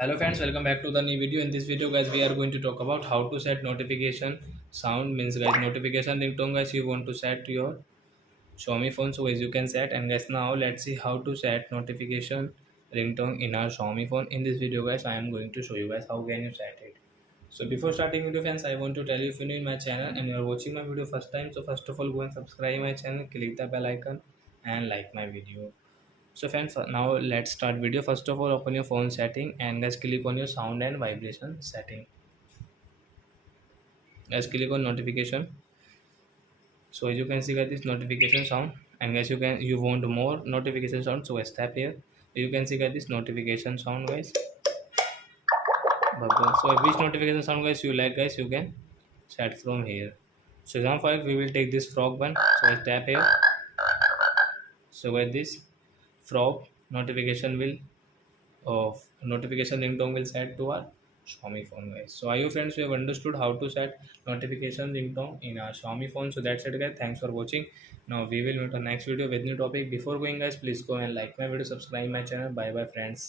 Hello friends, welcome back to the new video. In this video guys, we are going to talk about how to set notification sound. Means guys, notification ringtone guys, you want to set to your Xiaomi phone. So as you can set, and guys, now let's see how to set notification ringtone in our Xiaomi phone. In this video guys, I am going to show you guys how can you set it. So before starting video friends, I want to tell you, if you're new in my channel and you are watching my video first time, so first of all go and subscribe my channel, click the bell icon and like my video. So friends, now let's start video. First of all, open your phone setting and guys click on your sound and vibration setting. Guys click on notification. So as you can see guys, this notification sound, and guys you want more notification sound, so guys tap here. You can see guys this notification sound guys. Bubble. So which notification sound guys you like guys, you can set from here. So example we will take this frog one. So guys tap here. So guys this frog notification will of notification ringtone will set to our Xiaomi phone guys. So are you friends, you have understood how to set notification ringtone in our Xiaomi phone. So that's it guys, thanks for watching. Now we will meet on next video with new topic. Before going guys, please go and like my video, subscribe my channel. Bye bye friends.